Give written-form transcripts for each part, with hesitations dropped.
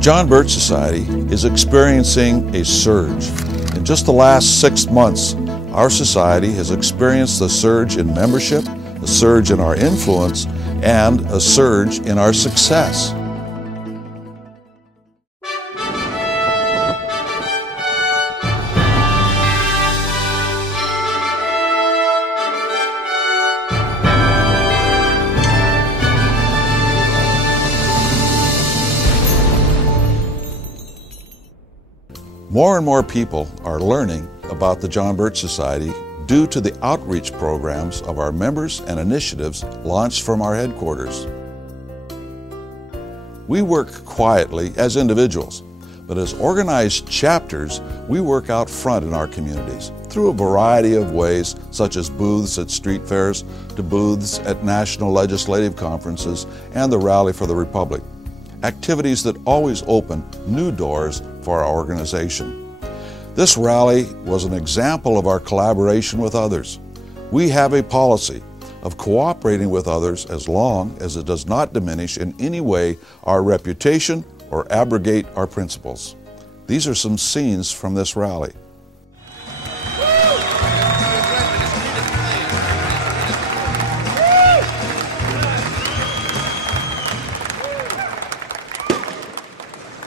John Birch Society is experiencing a surge. In just the last 6 months, our society has experienced a surge in membership, a surge in our influence, and a surge in our success. More and more people are learning about the John Birch Society due to the outreach programs of our members and initiatives launched from our headquarters. We work quietly as individuals, but as organized chapters, we work out front in our communities through a variety of ways, such as booths at street fairs to booths at national legislative conferences and the Rally for the Republic. Activities that always open new doors for our organization. This rally was an example of our collaboration with others. We have a policy of cooperating with others as long as it does not diminish in any way our reputation or abrogate our principles. These are some scenes from this rally.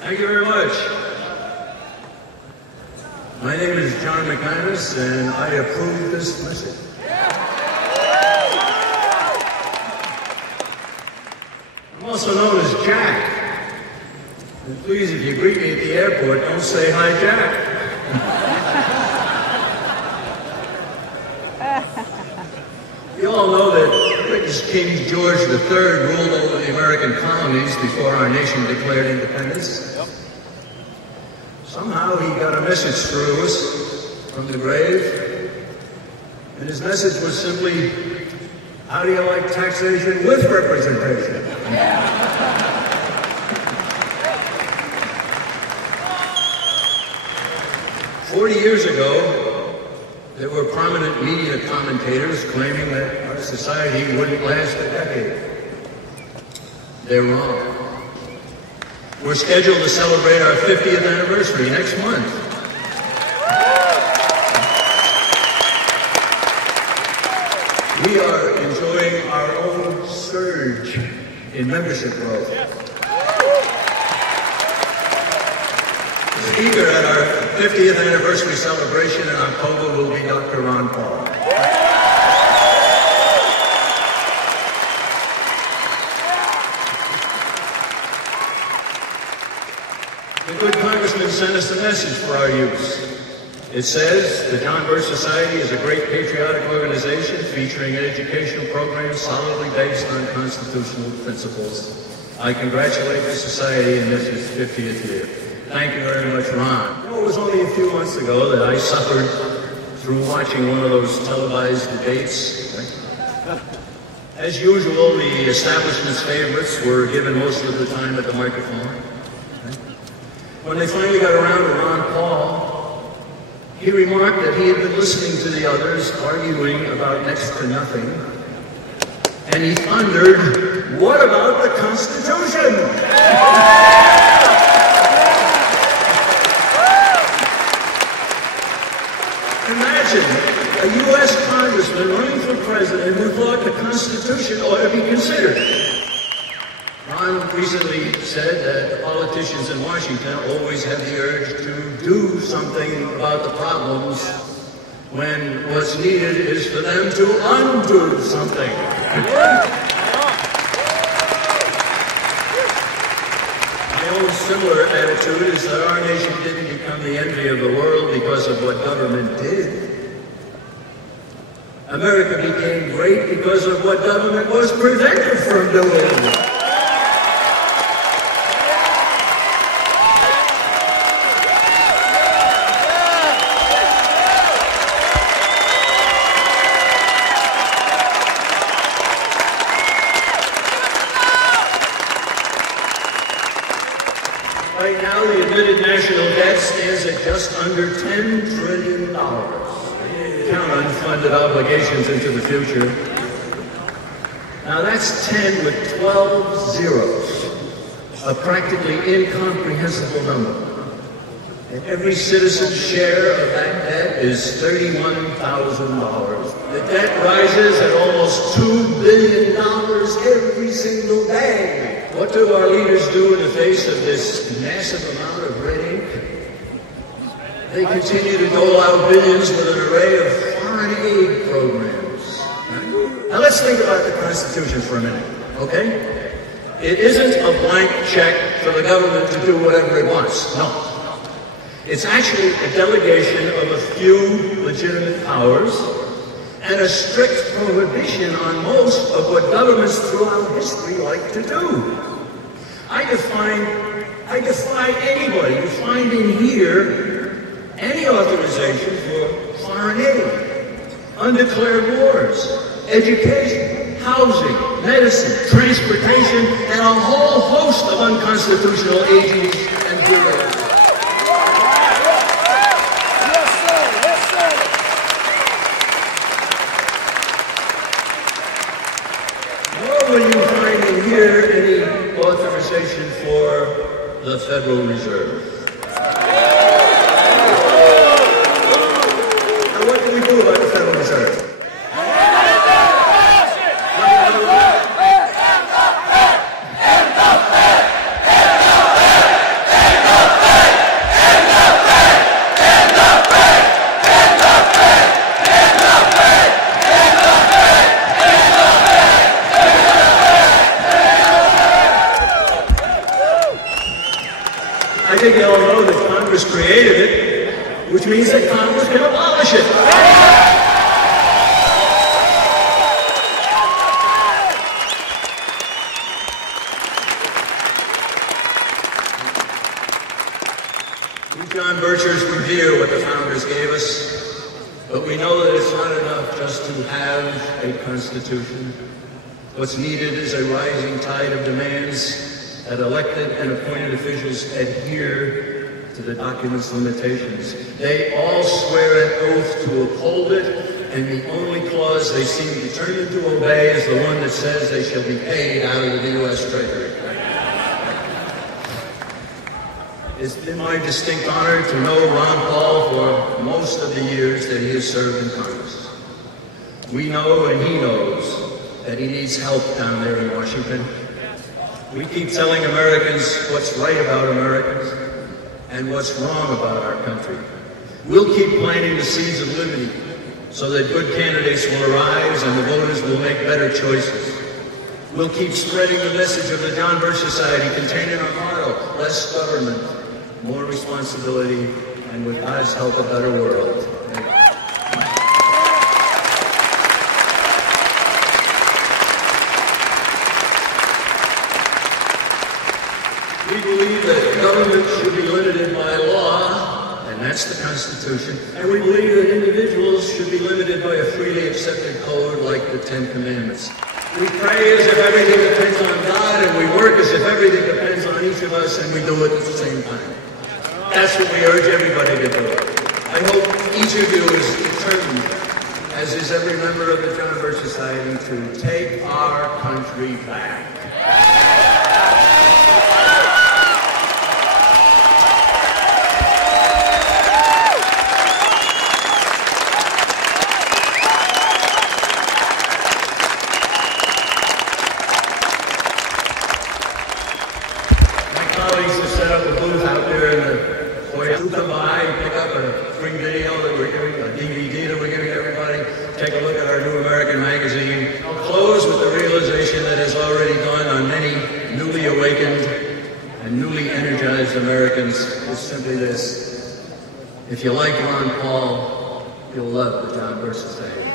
Thank you very much. My name is John McManus, and I approve this message. I'm also known as Jack. And please, if you greet me at the airport, don't say, "Hi, Jack." You all know that British King George III ruled over the American colonies before our nation declared independence. Somehow he got a message through us from the grave, and his message was simply, "How do you like taxation with representation?" 40 years ago, there were prominent media commentators claiming that our society wouldn't last a decade. They're wrong. We're scheduled to celebrate our 50th anniversary next month. We are enjoying our own surge in membership growth. The speaker at our 50th anniversary celebration in October will be Dr. Ron Paul. The good congressman sent us a message for our use. It says, "The John Birch Society is a great patriotic organization featuring an educational program solidly based on constitutional principles. I congratulate the society in this its 50th year." Thank you very much, Ron. You know, it was only a few months ago that I suffered through watching one of those televised debates. As usual, the establishment's favorites were given most of the time at the microphone. When they finally got around to Ron Paul, he remarked that he had been listening to the others arguing about next to nothing, and he thundered, "What about the Constitution?" Imagine a U.S. congressman running for president who thought the Constitution ought to be considered. Ron recently said that politicians in Washington always have the urge to do something about the problems when what's needed is for them to undo something. My own similar attitude is that our nation didn't become the envy of the world because of what government did. America became great because of what government was prevented from doing. Right now, the admitted national debt stands at just under $10 trillion. Count unfunded obligations into the future. Now that's 10 with 12 zeros. a practically incomprehensible number. And every citizen's share of that debt is $31,000. The debt rises at almost $2 billion every single day. What do our leaders do in the face of this massive amount of red ink? They continue to dole out billions with an array of foreign aid programs. Now let's think about the Constitution for a minute, okay? It isn't a blank check for the government to do whatever it wants, no. It's actually a delegation of a few legitimate powers and a strict prohibition on most of what governments throughout history like to do. I defy anybody to find in here any authorization for foreign aid, undeclared wars, education, housing, medicine, transportation, and a whole host of unconstitutional agents and bureaus. Nor will you find in here any authorization for the Federal Reserve. Now, what do we do about the Federal Reserve? I think you all know that Congress created it, which means that Congress can abolish it. We John Birchers revere what the founders gave us, but we know that it's not enough just to have a Constitution. What's needed is a rising tide of demands that elected and appointed officials adhere to the document's limitations. They all swear an oath to uphold it, and the only clause they seem determined to obey is the one that says they shall be paid out of the U.S. Treasury. It's been my distinct honor to know Ron Paul for most of the years that he has served in Congress. We know and he knows that he needs help down there in Washington. We keep telling Americans what's right about Americans and what's wrong about our country. We'll keep planting the seeds of liberty so that good candidates will arise and the voters will make better choices. We'll keep spreading the message of the John Birch Society containing our motto, less government, more responsibility, and with God's help, a better world. We believe that government should be limited by law, and that's the Constitution, and we believe that individuals should be limited by a freely accepted code like the Ten Commandments. We pray as if everything depends on God, and we work as if everything depends on each of us, and we do it at the same time. That's what we urge everybody to do. I hope each of you is determined, as is every member of the John Birch Society, to take our country back. Colleagues have set up a booth out there in the foyer. Do come by and pick up a free video that we're giving, a DVD that we're giving everybody. Take a look at our New American magazine. I'll close with the realization that has already dawned on many newly awakened and newly energized Americans. It's simply this: if you like Ron Paul, you'll love the John Birch Society.